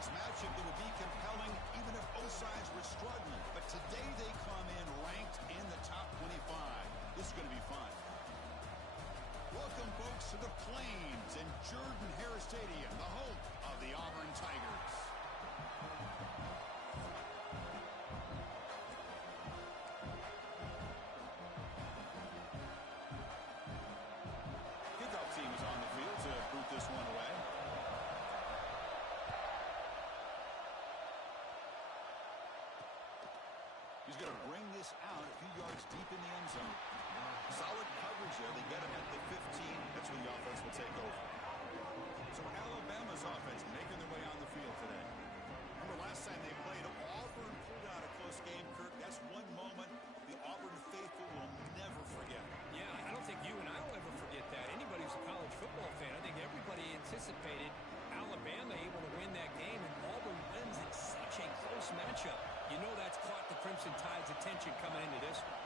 conference matchup that would be compelling even if both sides were struggling. But today they come in ranked in the top 25. This is going to be fun. Welcome, folks, to the Plains and Jordan-Hare Stadium, the home of the Auburn Tigers. Kickoff team is on the field to boot this one away. He's going to bring this out a few yards deep in the end zone. Solid coverage there. They get him at the 15. That's when the offense will take over. So Alabama's offense making their way on the field today. Remember last time they played, Auburn pulled out a close game, Kirk. That's one moment the Auburn faithful will never forget. Yeah, I don't think you and I will ever forget that. Anybody who's a college football fan, I think everybody anticipated Alabama able to win that game, and Auburn wins in such a close matchup. You know that's caught the Crimson Tide's attention coming into this one.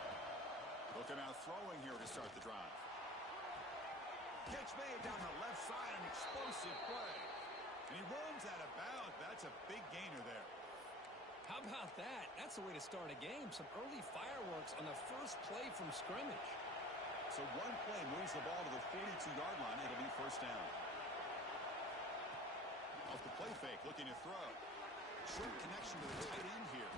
Looking out throwing here to start the drive. Catch made down the left side, an explosive play. And he runs out of bounds. That's a big gainer there. How about that? That's the way to start a game. Some early fireworks on the first play from scrimmage. So one play moves the ball to the 42-yard line. It'll be first down. Off the play fake, looking to throw. Short connection to the tight end here.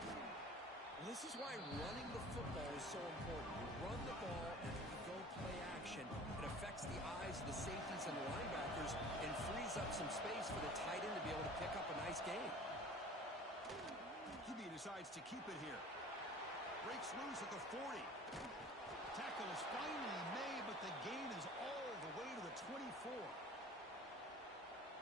Well, this is why running the football is so important. You run the ball and you go play action. It affects the eyes of the safeties and the linebackers and frees up some space for the tight end to be able to pick up a nice game. QB decides to keep it here. Breaks loose at the 40. Tackle is finally made, but the gain is all the way to the 24.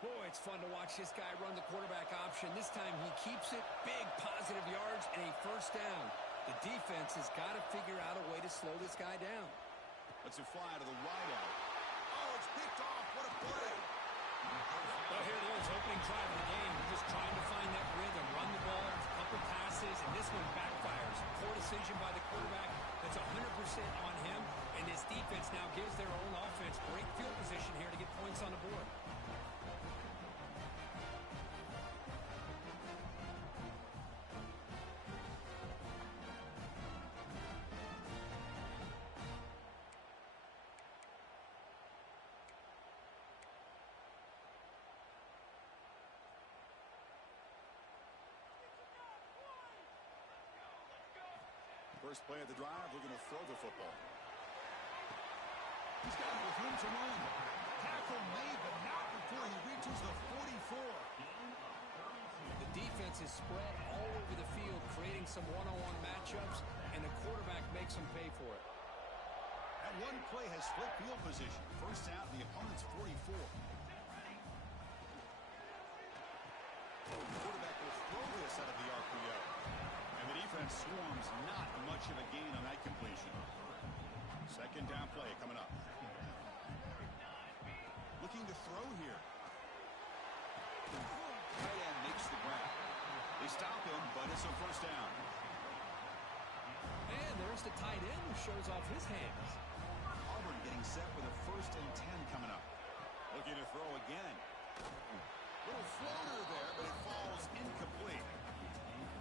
Boy, it's fun to watch this guy run the quarterback option. This time he keeps it, big positive yards, and a first down. The defense has got to figure out a way to slow this guy down. Lets it fly to the wideout. Oh, it's picked off. What a play. Well, here it is, opening drive of the game. We're just trying to find that rhythm, run the ball, a couple passes, and this one backfires. Poor decision by the quarterback. That's 100% on him, and this defense now gives their own offense great field position here to get points on the board. First play of the drive, we're going to throw the football. He's got it with room to run. Tackle made, but not before he reaches the 44. The defense is spread all over the field, creating some one-on-one matchups, and the quarterback makes them pay for it. That one play has split field position. First out, the opponent's 44. The quarterback will throw this out of the RPO. And the defense swarms, not much of a gain on that completion. Second down play coming up. Looking to throw here. Tight end makes the grab. They stop him, but it's a first down. And there's the tight end who shows off his hands. Auburn getting set with a 1st and 10 coming up. Looking to throw again. Little floater there, but it falls incomplete.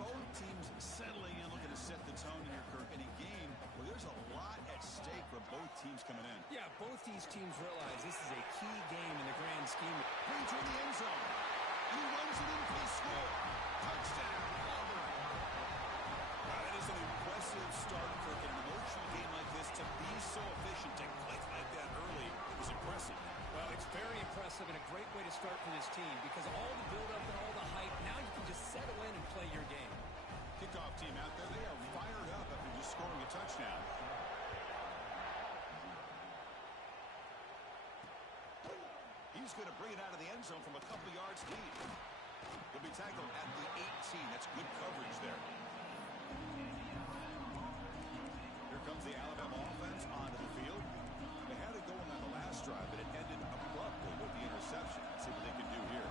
Both teams settling in, looking to set the tone here, Kirk, in a game where there's a lot at stake for both teams coming in. Yeah, both these teams realize this is a key game in the grand scheme. Brings in the end zone, and he runs it in for the score. Touchdown, Auburn. Wow, that is an impressive start, Kirk, in an emotional game like this. To be so efficient, to click like that early is impressive. Well, it's very impressive and a great way to start for this team because all the build-up and all the hype, now you can just settle in and play your game. Kickoff team out there, they are fired up after just scoring a touchdown. He's going to bring it out of the end zone from a couple yards deep. He'll be tackled at the 18. That's good coverage there. Here comes the Alabama offense onto the field. They had it going on the last drive, but it ended abruptly with the interception. Let's see what they can do here.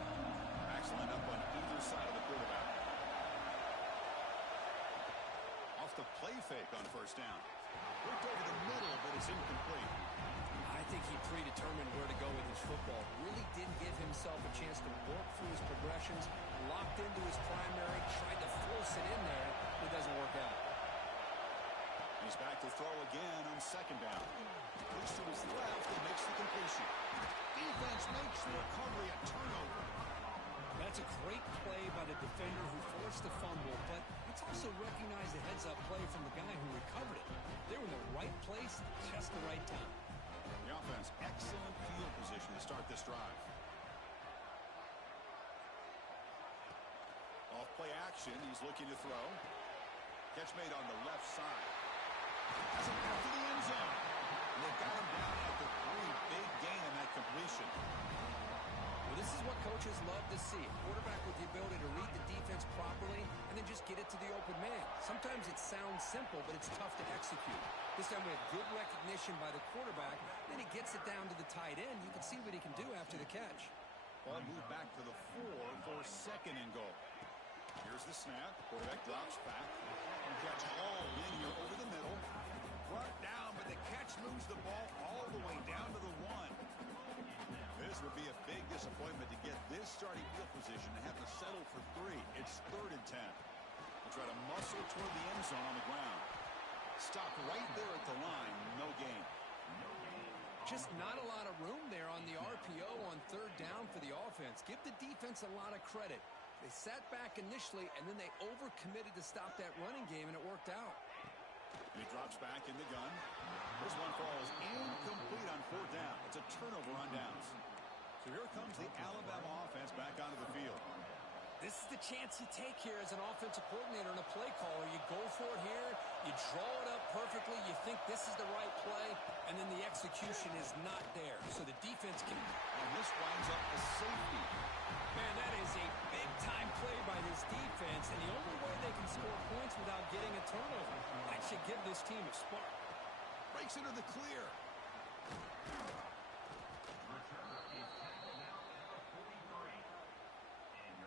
Backs line up on either side of the quarterback. Off the play fake on first down. Worked over the middle, but it's incomplete. I think he predetermined where to go with his football. Really didn't give himself himself a chance to work through his progressions, locked into his primary, tried to force it in there. It doesn't work out. He's back to throw again on second down. Looks to his left and makes the completion. Defense makes the recovery a turnover. That's a great play by the defender who forced the fumble, but let's also recognize the heads-up play from the guy who recovered it. They were in the right place at just the right time. The offense, excellent field position to start this drive. Off play action, he's looking to throw. Catch made on the left side. Has him out to the end zone. And they got him down at the 3. Big gain in that completion. Well, this is what coaches love to see. A quarterback with the ability to read the defense properly and then just get it to the open man. Sometimes it sounds simple, but it's tough to execute. This time we have good recognition by the quarterback. Then he gets it down to the tight end. You can see what he can do after the catch. Ball moved back to the 4 for second and goal. Here's the snap. Quarterback drops back. And catch hauled in here over the middle. Brought down, but the catch moves the ball all the way down to the 1. This would be a big disappointment to get this starting field position to have to settle for 3. It's 3rd and 10. They'll try to muscle toward the end zone on the ground. Stop right there at the line. No gain. Just not a lot of room there on the RPO on 3rd down for the offense. Give the defense a lot of credit. They sat back initially, and then they overcommitted to stop that running game, and it worked out. He drops back in the gun. This one falls incomplete on 4th down. It's a turnover on downs. So here comes the Alabama offense back onto the field. This is the chance you take here as an offensive coordinator and a play caller. You go for it here. You draw it up perfectly. You think this is the right play, and then the execution is not there. So the defense can... And this winds up a safety. Man, that is a big-time play by this defense, and the only way they can score points without getting a turnover. That should give this team a spark. Breaks into the clear.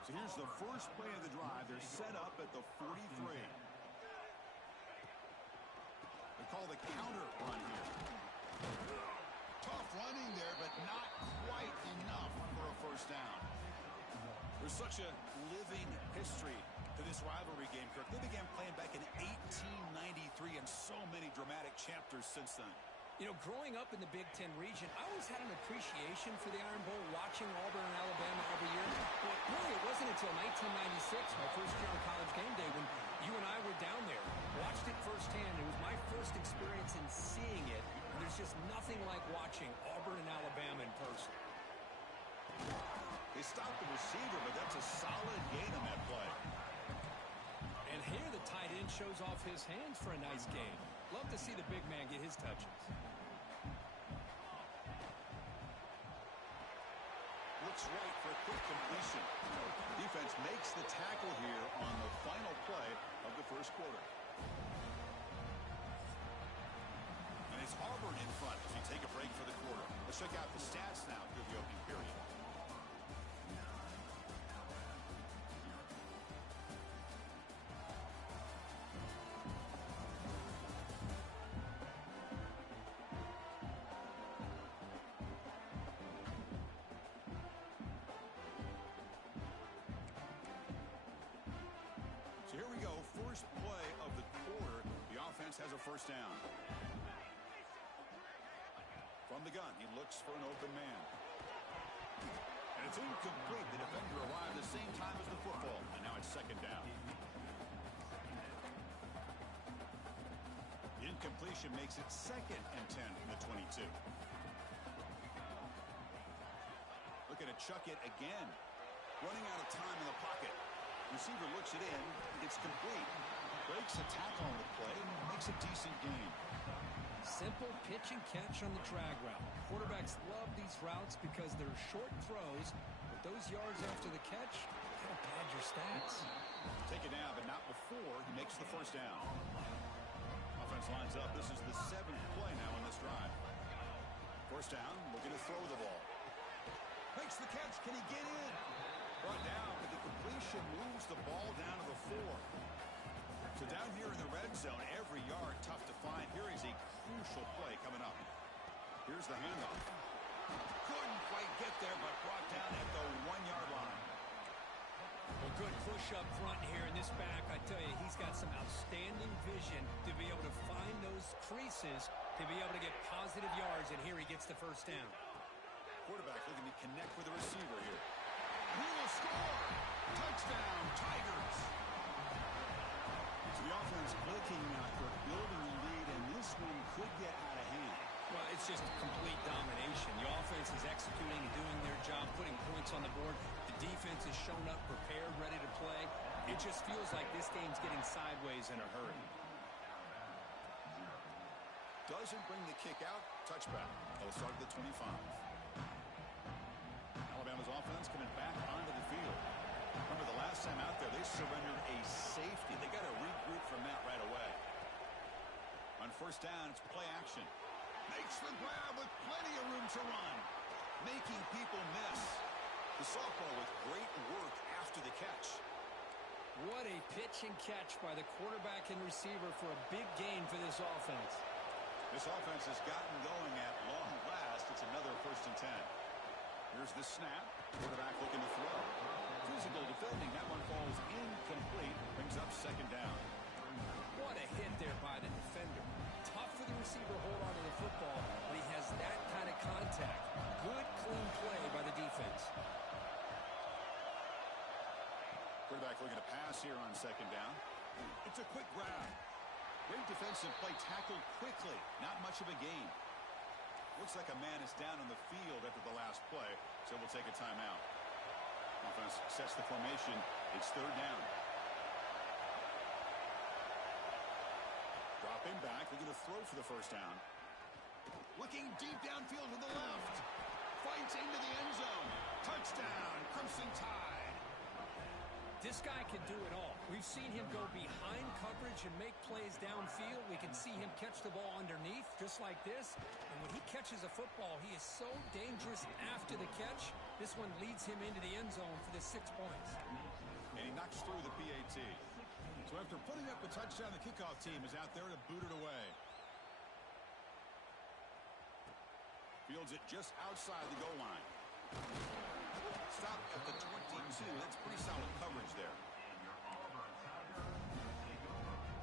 So here's the first play of the drive. They're set up at the 43. They call the counter run here. Tough running there, but not quite enough for a first down. There's such a living history to this rivalry game, Kirk. They began playing back in 1893 and so many dramatic chapters since then. You know, growing up in the Big Ten region, I always had an appreciation for the Iron Bowl, watching Auburn and Alabama every year. But really, it wasn't until 1996, my first year on College Game Day, when you and I were down there, watched it firsthand. It was my first experience in seeing it. And there's just nothing like watching Auburn and Alabama in person. They stopped the receiver, but that's a solid gain on that play. And here the tight end shows off his hands for a nice gain. Love to see the big man get his touches. Looks right for a quick completion. Defense makes the tackle here on the final play of the first quarter. And it's Auburn in front as we take a break for the quarter. Let's check out the stats now through the opening period. Here we go, first play of the quarter. The offense has a first down. From the gun, he looks for an open man. And it's incomplete. The defender arrived at the same time as the football, and now it's second down. The incompletion makes it 2nd and 10 from the 22. Looking to chuck it again. Running out of time in the pocket. Receiver looks it in. It's complete. Breaks a tackle on the play and makes a decent gain. Simple pitch and catch on the drag route. Quarterbacks love these routes because they're short throws, but those yards after the catch kind of pad your stats. Take it down, but not before he makes the first down. Offense lines up. This is the 7th play now in this drive. First down, looking to throw the ball. Makes the catch. Can he get in? Brought down, but the completion moves the ball down to the 4. So down here in the red zone, every yard tough to find. Here is a crucial play coming up. Here's the handoff. Couldn't quite get there, but brought down at the push up front here in this back. I tell you, he's got some outstanding vision to be able to find those creases to be able to get positive yards, and here he gets the first down. Quarterback looking to connect with the receiver here. He will score! Touchdown, Tigers! So the offense clicking now for building a lead, and this one could get out of hand. Well, it's just complete domination. The offense is executing and doing their job, putting points on the board. The defense has shown up, prepared, ready to play. It just feels like this game's getting sideways in a hurry. Doesn't bring the kick out. Touchback. They'll start at the 25. Alabama's offense coming back onto the field. Remember, the last time out there, they surrendered a safety. They got to regroup from that right away. On first down, it's play action. Makes the grab with plenty of room to run. Making people miss. The sophomore with great work after the catch. What a pitch and catch by the quarterback and receiver for a big gain for this offense. This offense has gotten going at long last. It's another 1st and 10. Here's the snap. Quarterback looking to throw. Physical defending. That one falls incomplete. Brings up 2nd down. What a hit there by the defender. Tough for the receiver to hold on to the football, but he has that kind of contact. Good, clean play by the defense. Quarterback looking to pass here on 2nd down. It's a quick grab. Great defensive play, tackled quickly. Not much of a gain. Looks like a man is down on the field after the last play, so we'll take a timeout. Offense sets the formation. It's 3rd down. Dropping back, looking to throw for the 1st down. Looking deep downfield to the left. Fights into the end zone. Touchdown, Crimson Tide. This guy can do it all. We've seen him go behind coverage and make plays downfield. We can see him catch the ball underneath, just like this. And when he catches a football, he is so dangerous after the catch. This one leads him into the end zone for the 6 points. And he knocks through the PAT. So after putting up a touchdown, the kickoff team is out there to boot it away. Fields it just outside the goal line. Stop at the 22. That's pretty solid coverage there.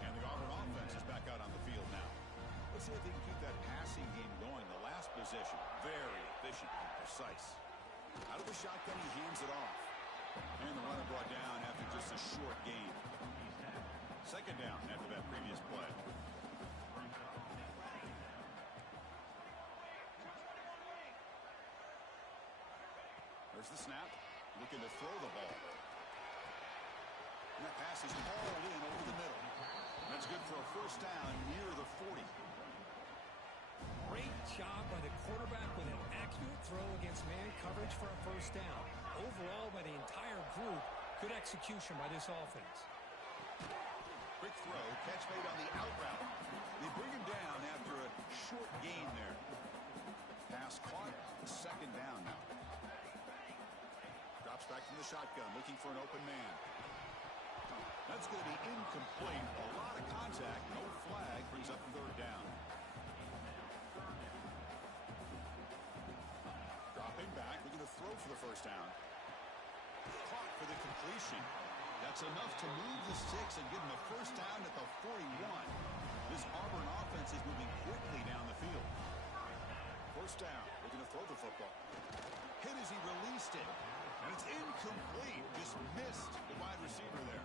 And the Auburn offense is back out on the field now. Let's see if they can keep that passing game going. The last possession, very efficient and precise. Out of the shotgun, he hands it off. And the runner brought down after just a short gain. 2nd down after that previous play. There's the snap. Looking to throw the ball. And that pass is hauled in over the middle. That's good for a 1st down near the 40. Great job by the quarterback with an accurate throw against man coverage for a 1st down. Overall, by the entire group, good execution by this offense. Quick throw, catch made on the out route. They bring him down after a short gain there. Pass caught, 2nd down now. Drops back from the shotgun, looking for an open man. That's going to be incomplete. A lot of contact, no flag, brings up 3rd down. Dropping back, looking to throw for the 1st down. Caught for the completion. That's enough to move the sticks and give him a 1st down at the 41. This Auburn offense is moving quickly down the field. 1st down, looking to throw the football. Hit as he released it. And it's incomplete. Just missed the wide receiver there.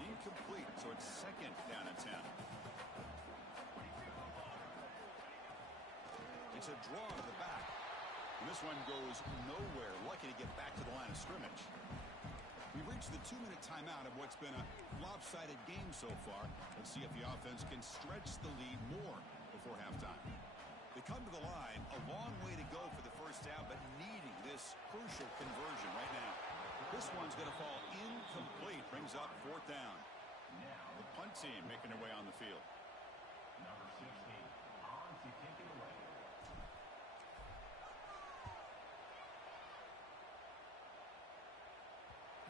Incomplete, so it's 2nd down and 10. It's a draw to the back. And this one goes nowhere. Lucky to get back to the line of scrimmage. We've reached the 2-minute timeout of what's been a lopsided game so far. Let's see if the offense can stretch the lead more before halftime. They come to the line, a long way to go for the 1st down, but needing this crucial conversion right now. This one's going to fall incomplete. Brings up 4th down. The punt team making their way on the field. Number 16, on to kick it away.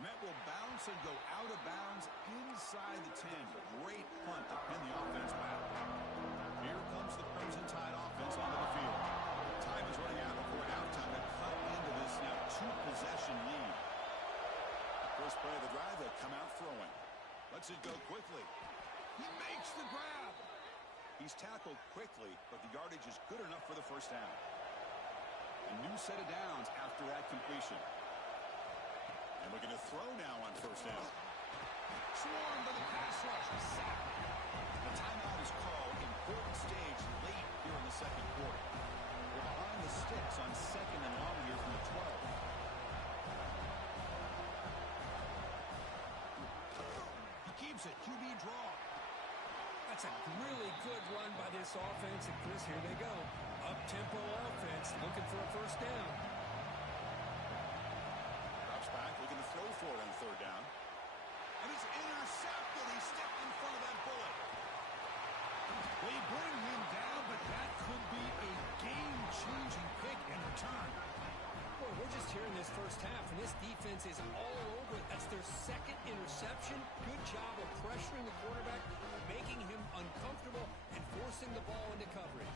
Met will bounce and go out of bounds inside the 10. Great punt to pin the offense back. Here comes the Crimson Tide offense onto the field. Time is running out before halftime to cut into this now 2-possession lead. First play of the drive, they'll come lets it go quickly. He makes the grab. He's tackled quickly, but the yardage is good enough for the first down. A new set of downs after that completion. And looking to throw now on first down. Swarmed by the pass rush. Sack. The timeout is called. Important stage late here in the second quarter. We're behind the sticks on second and long here from the 12. He keeps it. QB draw. That's a really good run by this offense. And, Chris, here they go. Up-tempo offense looking for a first down. Drops back, looking to throw for it on third down. And it's intercepted. He stepped in front of that bullet. They bring him down, but that could be a game-changing pick in return. Boy, we're just here in this first half, and this defense is all over it. That's their second interception. Good job of pressuring the quarterback, making him uncomfortable, and forcing the ball into coverage.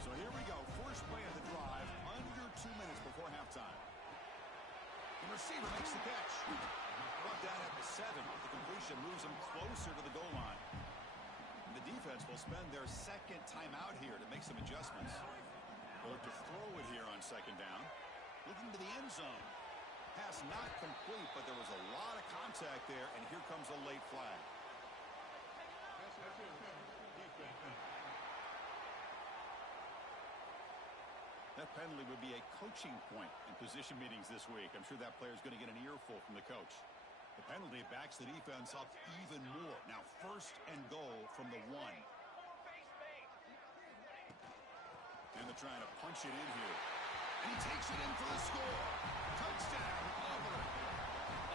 So here we go. First play of the drive, under 2 minutes before halftime. The receiver makes the catch. Brought down at the 7. The completion moves him closer to the goal line. And the defense will spend their second timeout here to make some adjustments. They'll look to throw it here on second down. Looking to the end zone. Pass not complete, but there was a lot of contact there, and here comes a late flag. That penalty would be a coaching point in position meetings this week. I'm sure that player is going to get an earful from the coach. The penalty backs the defense up even more. Now first and goal from the 1. And they're trying to punch it in here. And he takes it in for the score. Touchdown, Auburn.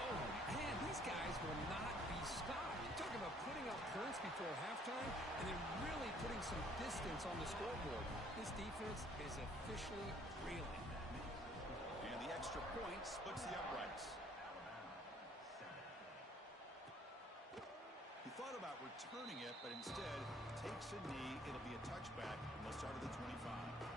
Oh, man, these guys will not be stopped. You're talking about putting up points before halftime and then really putting some distance on the scoreboard. This defense is officially reeling. And the extra point splits the uprights. He thought about returning it, but instead takes a knee. It'll be a touchback, and they'll start at the 25.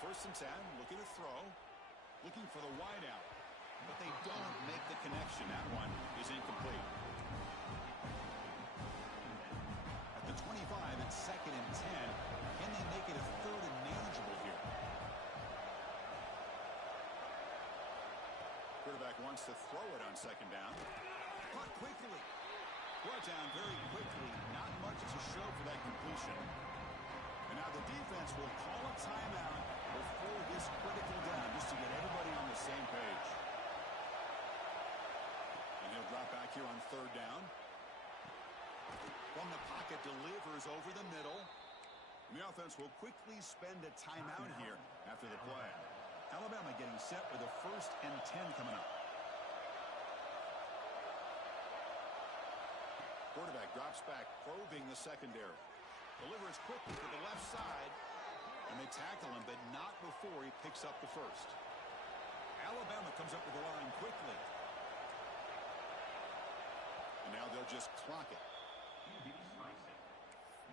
First and 10, looking to throw, looking for the wideout, but they don't make the connection. That one is incomplete. At the 25, it's second and 10. Can they make it a third and manageable here? Quarterback wants to throw it on second down. Caught quickly. Brought down very quickly. Not much to show for that completion. And now the defense will call a timeout before this critical down, just to get everybody on the same page. And he'll drop back here on third down. From the pocket, delivers over the middle. And the offense will quickly spend a timeout here after the play. Alabama getting set with a first and 10 coming up. Quarterback drops back, probing the secondary. Delivers quickly to the left side. And they tackle him, but not before he picks up the first. Alabama comes up with the line quickly. And now they'll just clock it.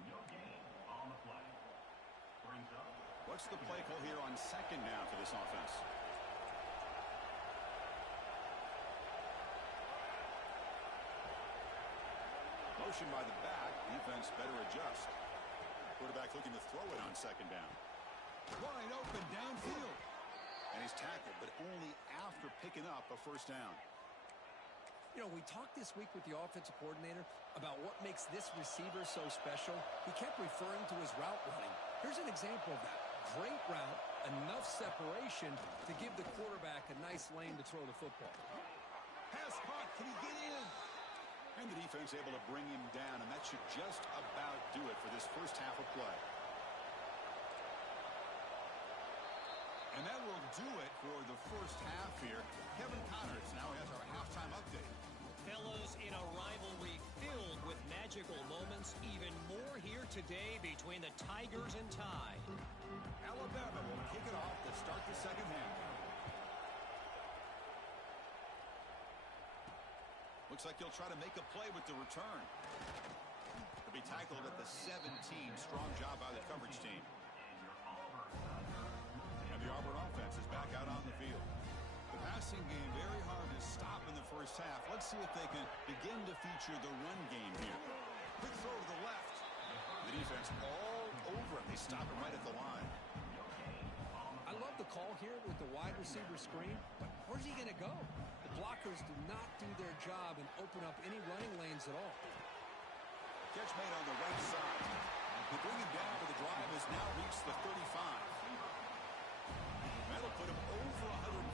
No gain on the play. Brings up. What's the play call here on second down for this offense? Motion by the back. Defense better adjust. Quarterback looking to throw it on second down. Wide open downfield. And he's tackled, but only after picking up a first down. You know, we talked this week with the offensive coordinator about what makes this receiver so special. He kept referring to his route running. Here's an example of that. Great route, enough separation to give the quarterback a nice lane to throw the football. Pass caught. Can he get in? And the defense able to bring him down, and that should just about do it for this first half of play. And that will do it for the first half here. Kevin Connors now has our halftime update. Fellows, in a rivalry filled with magical moments, even more here today between the Tigers and Tide. Alabama will kick it off to start the second half. Looks like he'll try to make a play with the return. He'll be tackled at the 17. Strong job by the coverage team. And the Auburn offense is back out on the field. The passing game very hard to stop in the first half. Let's see if they can begin to feature the run game here. Quick throw to the left. The defense all over it. They stop him right at the line. I love the call here with the wide receiver screen, but where's he going to go? The blockers do not do their job and open up any running lanes at all. Catch made on the right side. They bring him down, but the drive has now reached the 35. That'll put him over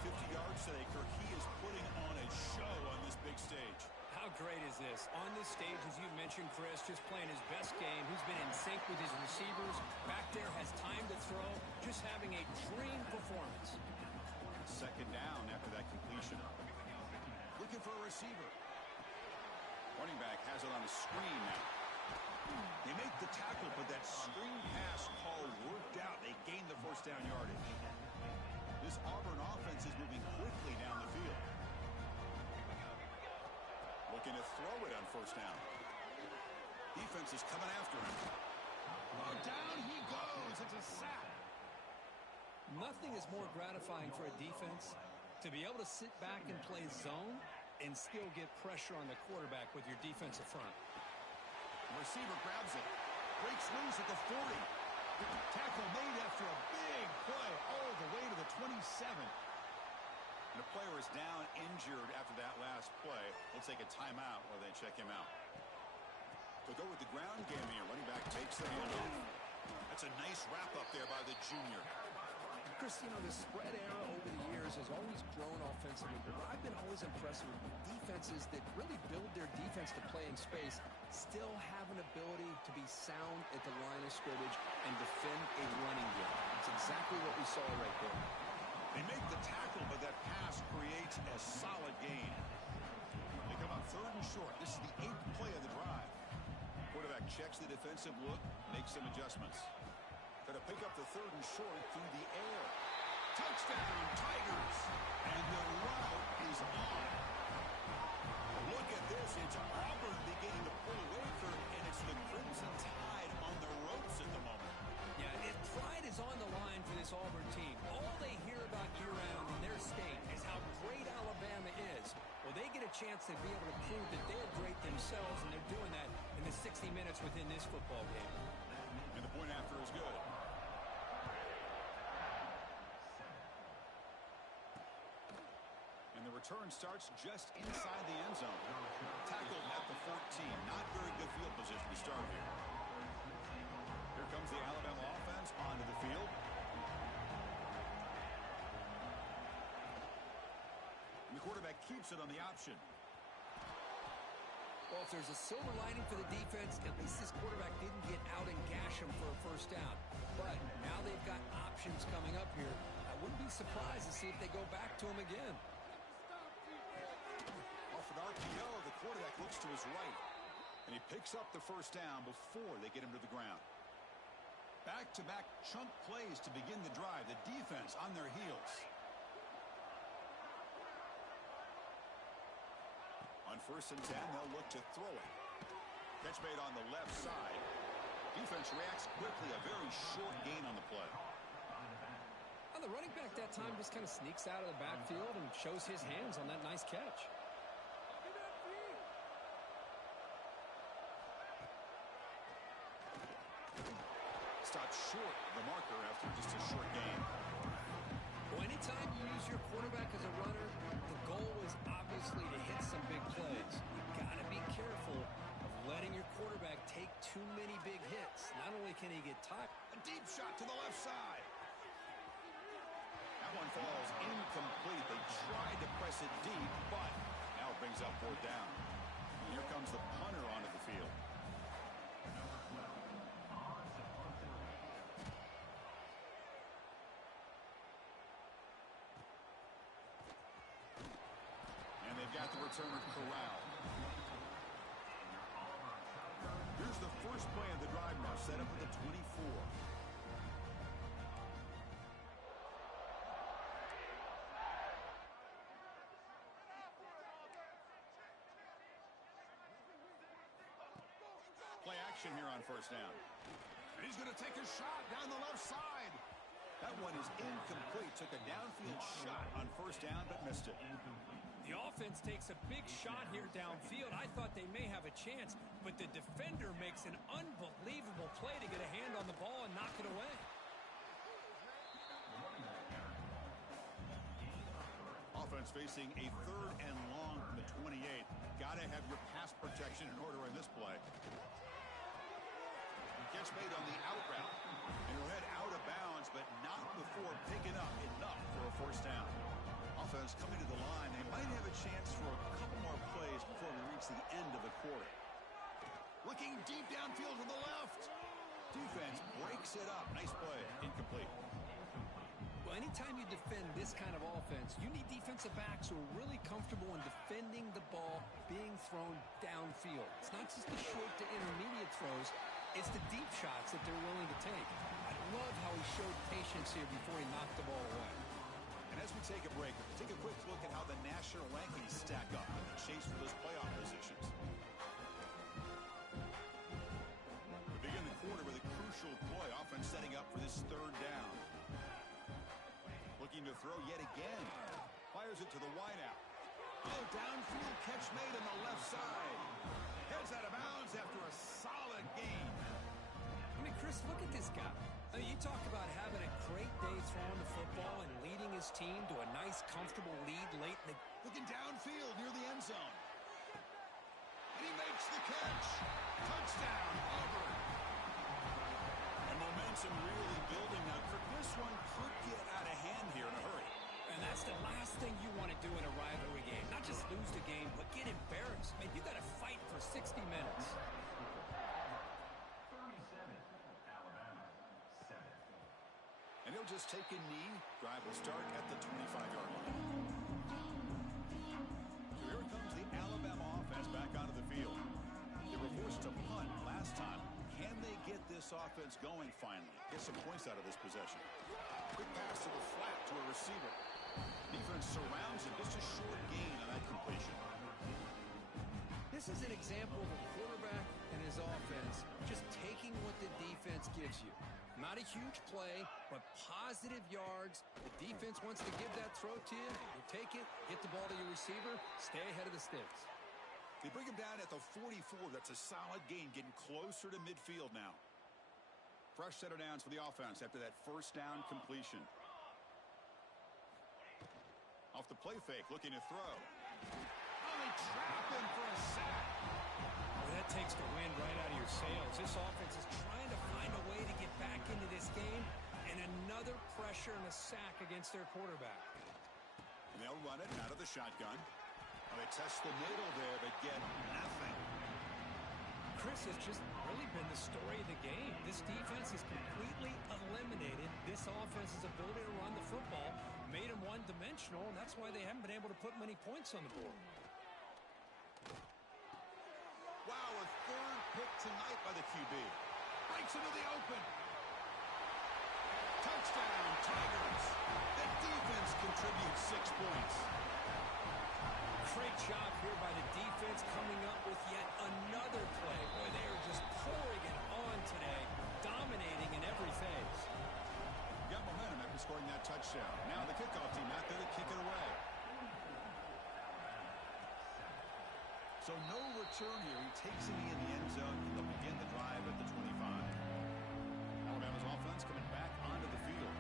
150 yards today. Kirk, he is putting on a show on this big stage. How great is this? On this stage, as you mentioned, Chris, just playing his best game. He's been in sync with his receivers. Back there, has time to throw. Just having a dream performance. Second down after that completion. Looking for a receiver. Running back has it on a screen now. They make the tackle, but that screen pass call worked out. They gained the first down yardage. This Auburn offense is moving quickly down the field. Looking to throw it on first down. Defense is coming after him. Oh, down he goes. It's a sack. Nothing is more gratifying for a defense to be able to sit back and play zone and still get pressure on the quarterback with your defensive front. The receiver grabs it. Breaks loose at the 40. Tackle made after a big play all the way to the 27. And the player is down injured after that last play. We'll take a timeout while they check him out. To go with the ground game here, running back takes the handoff. That's a nice wrap up there by the junior. Chris, you know, the spread era over the years has always grown offensively, but I've been always impressed with defenses that really build their defense to play in space, still have an ability to be sound at the line of scrimmage and defend a running game. That's exactly what we saw right there. They make the tackle, but that pass creates a solid gain. They come up third and short. This is the 8th play of the drive. Quarterback checks the defensive look, makes some adjustments. Going to pick up the third and short through the air. Touchdown, Tigers! And the route is on. Look at this. It's Auburn beginning to pull away, Kirk, and it's the Crimson Tide on the ropes at the moment. Yeah, pride is on the line for this Auburn team. All they hear about year-round in their state is how great Alabama is. Well, they get a chance to be able to prove that they're great themselves, and they're doing that in the 60 minutes within this football game. And the point after is good. And the return starts just inside the end zone. Tackled at the 14. Not very good field position to start here. Here comes the Alabama offense onto the field. And the quarterback keeps it on the option. Well, if there's a silver lining for the defense, at least this quarterback didn't get out and gash him for a first down. But now they've got options coming up here. I wouldn't be surprised to see if they go back to him again. Off an RPO, the quarterback looks to his right. And he picks up the first down before they get him to the ground. Back-to-back chunk plays to begin the drive. The defense on their heels. On 1st and 10, they'll look to throw it. Catch made on the left side. Defense reacts quickly. A very short gain on the play. Well, the running back that time just kind of sneaks out of the backfield and shows his hands on that nice catch. Stopped short of the marker after just a short gain. Well, anytime you use your quarterback as a runner, the goal is obviously to hit some big plays. You've got to be careful of letting your quarterback take too many big hits. Not only can he get tired. A deep shot to the left side. That one falls incomplete. They tried to press it deep, but now it brings up 4th down. And here comes the punter onto the field. And they've got the returner corralled. Here's the first play of the drive now, set up at the 24. Play action here on 1st down. And he's going to take a shot down the left side. That one is incomplete. Took a downfield shot on first down, but missed it. The offense takes a big shot here downfield. I thought they may have a chance, but the defender makes an unbelievable play to get a hand on the ball and knock it away. Offense facing a 3rd and long from the 28. Got to have your pass protection in order in this play. Catch made on the out route. And he'll head out of bounds, but not before picking up enough for a first down. Offense coming to the line. They might have a chance for a couple more plays before we reach the end of the quarter. Looking deep downfield to the left. Defense breaks it up. Nice play. Incomplete. Well, anytime you defend this kind of offense, you need defensive backs who are really comfortable in defending the ball being thrown downfield. It's not just the short to intermediate throws. It's the deep shots that they're willing to take. I love how he showed patience here before he knocked the ball away. And as we take a break, take a quick look at how the national rankings stack up in the chase for those playoff positions. We begin the quarter with a crucial play, often setting up for this 3rd down. Looking to throw yet again. Fires it to the wideout. Oh, downfield catch made on the left side. Heads out of bounds after a solid gain. I mean, Chris, look at this guy. I mean, you talk about having a great day throwing the football and leading his team to a nice, comfortable lead late in the... Looking downfield near the end zone. And he makes the catch. Touchdown, Auburn. And momentum really building now. This one could get out of hand here in a hurry. And that's the last thing you want to do in a rivalry game. Not just lose the game, but get embarrassed. Man, you got to fight for 60 minutes. 37, Alabama, 7. And he'll just take a knee. Drive will start at the 25-yard line. So here comes the Alabama offense back onto the field. They were forced to punt last time. Can they get this offense going finally? Get some points out of this possession. Quick pass to the flat to a receiver. Defense surrounds him. Just a short gain on that completion. This is an example of a quarterback and his offense just taking what the defense gives you. Not a huge play, but positive yards. The defense wants to give that throw to you. You take it, get the ball to your receiver, stay ahead of the sticks. They bring him down at the 44. That's a solid gain, getting closer to midfield now. Fresh set of downs for the offense after that first down completion. Off the play fake, looking to throw. Oh, they trap him for a sack. Well, that takes the wind right out of your sails. This offense is trying to find a way to get back into this game, and another pressure and a sack against their quarterback. And they'll run it out of the shotgun. Well, they test the middle there, but get nothing. Chris, has just really been the story of the game. This defense has completely eliminated this offense's ability to run the football, made them one-dimensional, and that's why they haven't been able to put many points on the board. Wow, a 3rd pick tonight by the QB. Breaks into the open. Touchdown, Tigers. The defense contributes 6 points. Great job here by the defense coming up with yet another play. Boy, they are just pouring it on today, dominating in every phase. Got momentum after scoring that touchdown. Now the kickoff team out there to kick it away. So no return here. He takes it in the end zone. They'll begin the drive at the 25. Alabama's offense coming back onto the field.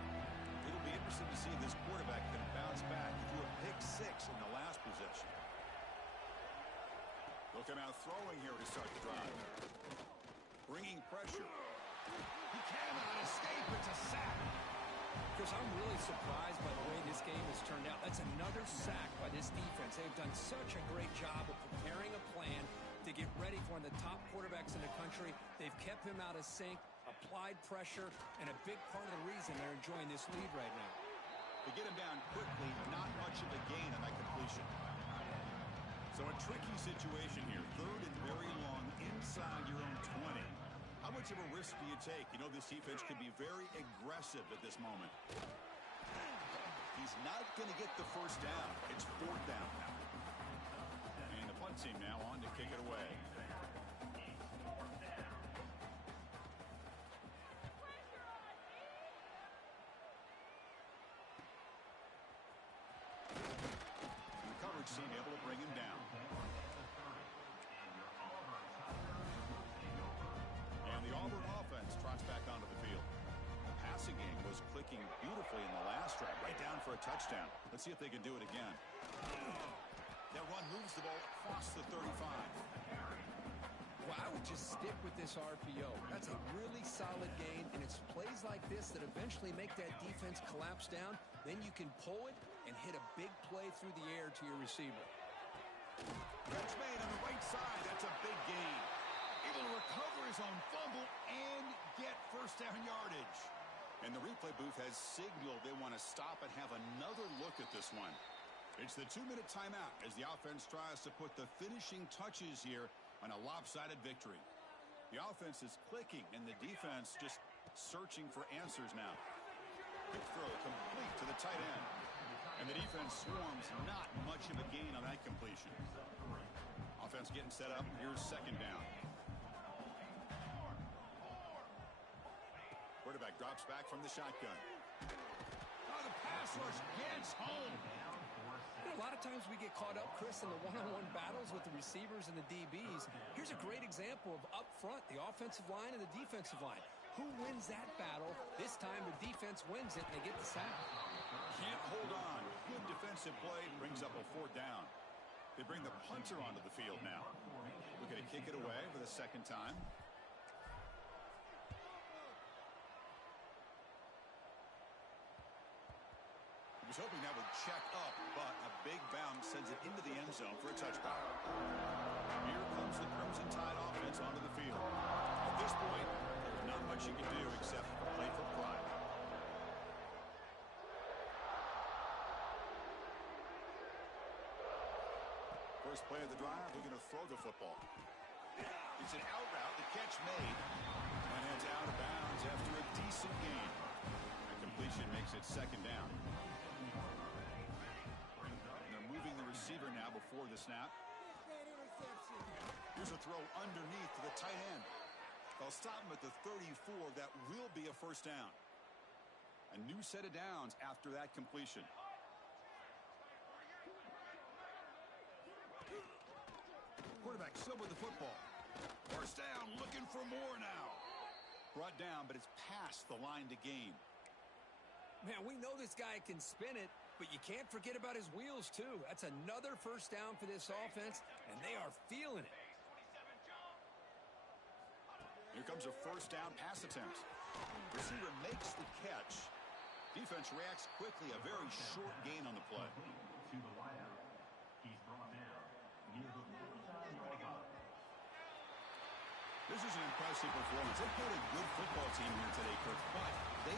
It'll be interesting to see if this quarterback can bounce back. He threw a pick 6 in the last possession. Looking out throwing here to start the drive. Bringing pressure. He cannot escape. It's a sack. Chris, I'm really surprised by the way this game has turned out. That's another sack by this defense. They've done such a great job of preparing a plan to get ready for one of the top quarterbacks in the country. They've kept him out of sync, applied pressure, and a big part of the reason they're enjoying this lead right now. They get him down quickly, not much of a gain on that completion. So a tricky situation here. 3rd and very long inside your own 20. How much of a risk do you take? You know this defense could be very aggressive at this moment. He's not going to get the first down. It's 4th down now. And the punt team now on to kick it away. for a touchdown. Let's see if they can do it again. That run moves the ball across the 35. Well, I would just stick with this RPO. That's a really solid gain, and it's plays like this that eventually make that defense collapse down. Then you can pull it and hit a big play through the air to your receiver. Catch made on the right side. That's a big gain. Able to recover his own fumble and get first down yardage. And the replay booth has signaled they want to stop and have another look at this one. It's the 2-minute timeout as the offense tries to put the finishing touches here on a lopsided victory. The offense is clicking and the defense just searching for answers now. Quick throw complete to the tight end. And the defense swarms, not much of a gain on that completion. Offense getting set up. Here's second down. Quarterback drops back from the shotgun. Oh, the pass rush gets home. A lot of times we get caught up, Chris, in the one-on-one battles with the receivers and the DBs. Here's a great example of up front, the offensive line and the defensive line. Who wins that battle? This time the defense wins it and they get the sack. Can't hold on. Good defensive play brings up a fourth down. They bring the punter onto the field now. We're going to kick it away for the second time. He was hoping that would check up, but a big bounce sends it into the end zone for a touchback. Here comes the Crimson Tide offense onto the field. At this point, there's not much you can do except play for pride. First play of the drive, we're going to throw the football. It's an out route, the catch made, and it's out of bounds after a decent gain. A completion makes it second down. They're moving the receiver now before the snap. Here's a throw underneath to the tight end. They'll stop him at the 34. That will be a first down. A new set of downs after that completion. Quarterback still with the football. First down, looking for more now. Brought down, but it's past the line to gain. Man, we know this guy can spin it, but you can't forget about his wheels, too. That's another first down for this offense, and they are feeling it. Here comes a first down pass attempt. Receiver makes the catch. Defense reacts quickly. A very short gain on the play. To the wideout. He's brought down near the 49-yard line. This is an impressive performance. They played a good football team here today, Kirk, but they